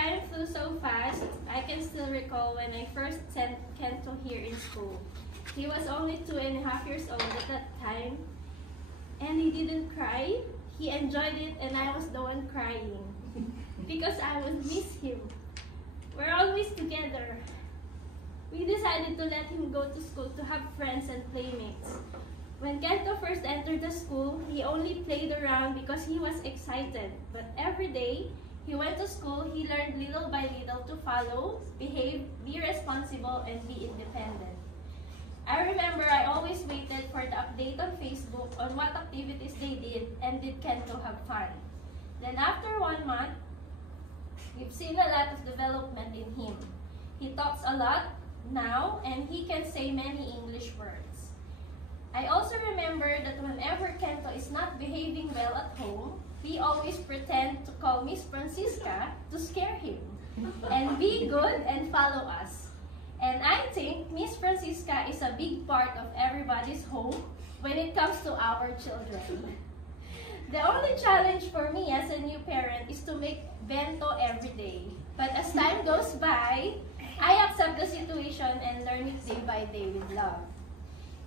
time flew so fast, I can still recall when I first sent Kento here in school. He was only 2.5 years old at that time, and he didn't cry. He enjoyed it, and I was the one crying because I would miss him. We're always together. We decided to let him go to school to have friends and playmates. When Kento first entered the school, he only played around because he was excited. But every day he went to school, he learned little by little to follow, behave, be responsible, and be independent. I remember I always waited for the update on Facebook on what activities they did and did Kento have fun. Then after 1 month, we've seen a lot of development in him. He talks a lot now and he can say many English words. I also remember that whenever Kento is not behaving well at home, we always pretend to call Miss Francisca to scare him and be good and follow us. And I think Miss Francisca is a big part of everybody's home when it comes to our children. The only challenge for me as a new parent is to make bento every day. But as time goes by, I accept the situation and learn it day by day with love.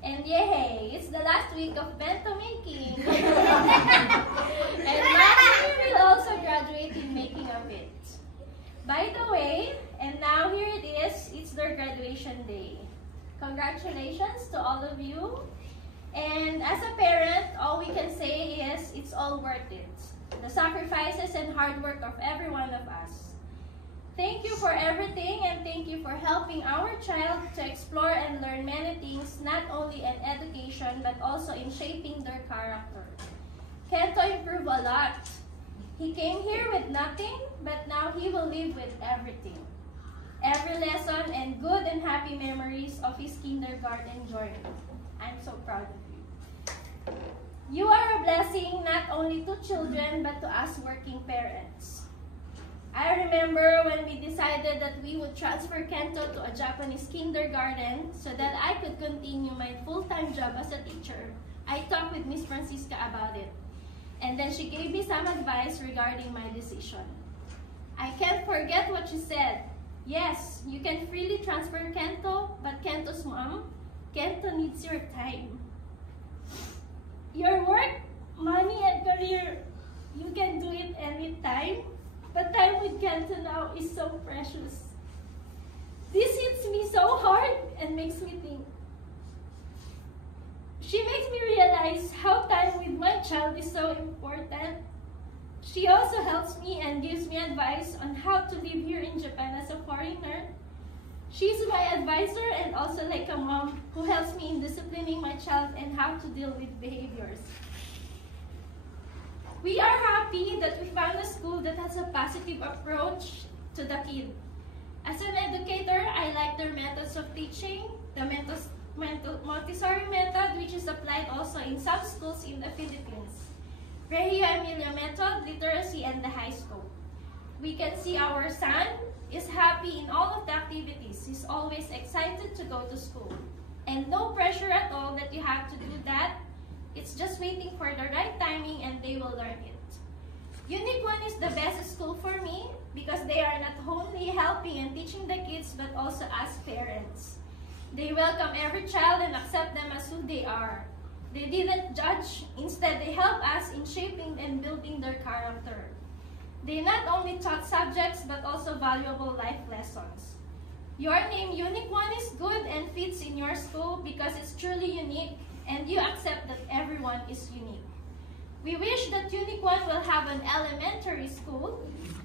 And yay, it's the last week of bento making. And Mommy will also graduate in making of it. By the way, and now here it is, it's their graduation day. Congratulations to all of you. And as a parent, all we can say is it's all worth it. The sacrifices and hard work of every one of us. Thank you for everything, and thank you for helping our child to explore and learn many things, not only in education, but also in shaping their character. Kento improved a lot. He came here with nothing, but now he will live with everything. Every lesson and good and happy memories of his kindergarten journey. I'm so proud of you. You are a blessing not only to children, but to us working parents. I remember when we decided that we would transfer Kento to a Japanese kindergarten so that I could continue my full-time job as a teacher. I talked with Miss Francisca about it, and then she gave me some advice regarding my decision. I can't forget what she said. Yes, you can freely transfer Kento, but Kento's mom, Kento needs your time. Your work, money, and career, you can do it anytime. But time with Kento now is so precious. This hits me so hard and makes me think. She makes me realize how time with my child is so important. She also helps me and gives me advice on how to live here in Japan as a foreigner. She's my advisor and also like a mom who helps me in disciplining my child and how to deal with behaviors. We are happy that we found a school that has a positive approach to the kid. As an educator, I like their methods of teaching, the Montessori method, which is applied also in some schools in the Philippines. Regio Emilia method, literacy, and the high school. We can see our son is happy in all of the activities. He's always excited to go to school. And no pressure at all that you have to do that. It's just waiting for the right timing and they will learn it. Unique One is the best school for me because they are not only helping and teaching the kids but also as parents. They welcome every child and accept them as who they are. They didn't judge, instead they help us in shaping and building their character. They not only taught subjects but also valuable life lessons. Your name Unique One is good and fits in your school because it's truly unique and you accept that everyone is unique. We wish that Unique One will have an elementary school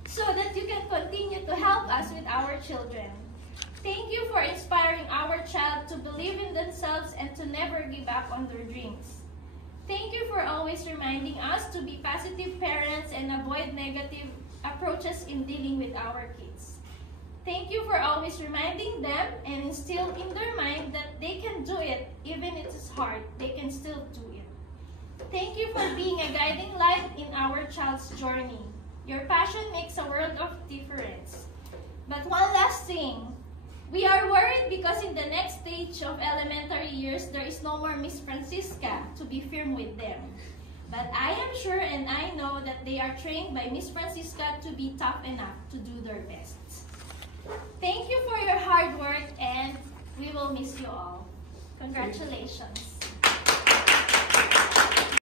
so that you can continue to help us with our children. Thank you for inspiring our child to believe in themselves and to never give up on their dreams. Thank you for always reminding us to be positive parents and avoid negative approaches in dealing with our kids. Thank you for always reminding them and instill in their mind that they can do it, even if it's hard, they can still do it. Thank you for being a guiding light in our child's journey. Your passion makes a world of difference. But one last thing, we are worried because in the next stage of elementary years, there is no more Miss Francisca to be firm with them. But I am sure and I know that they are trained by Miss Francisca to be tough enough to do their best. will miss you all. Congratulations.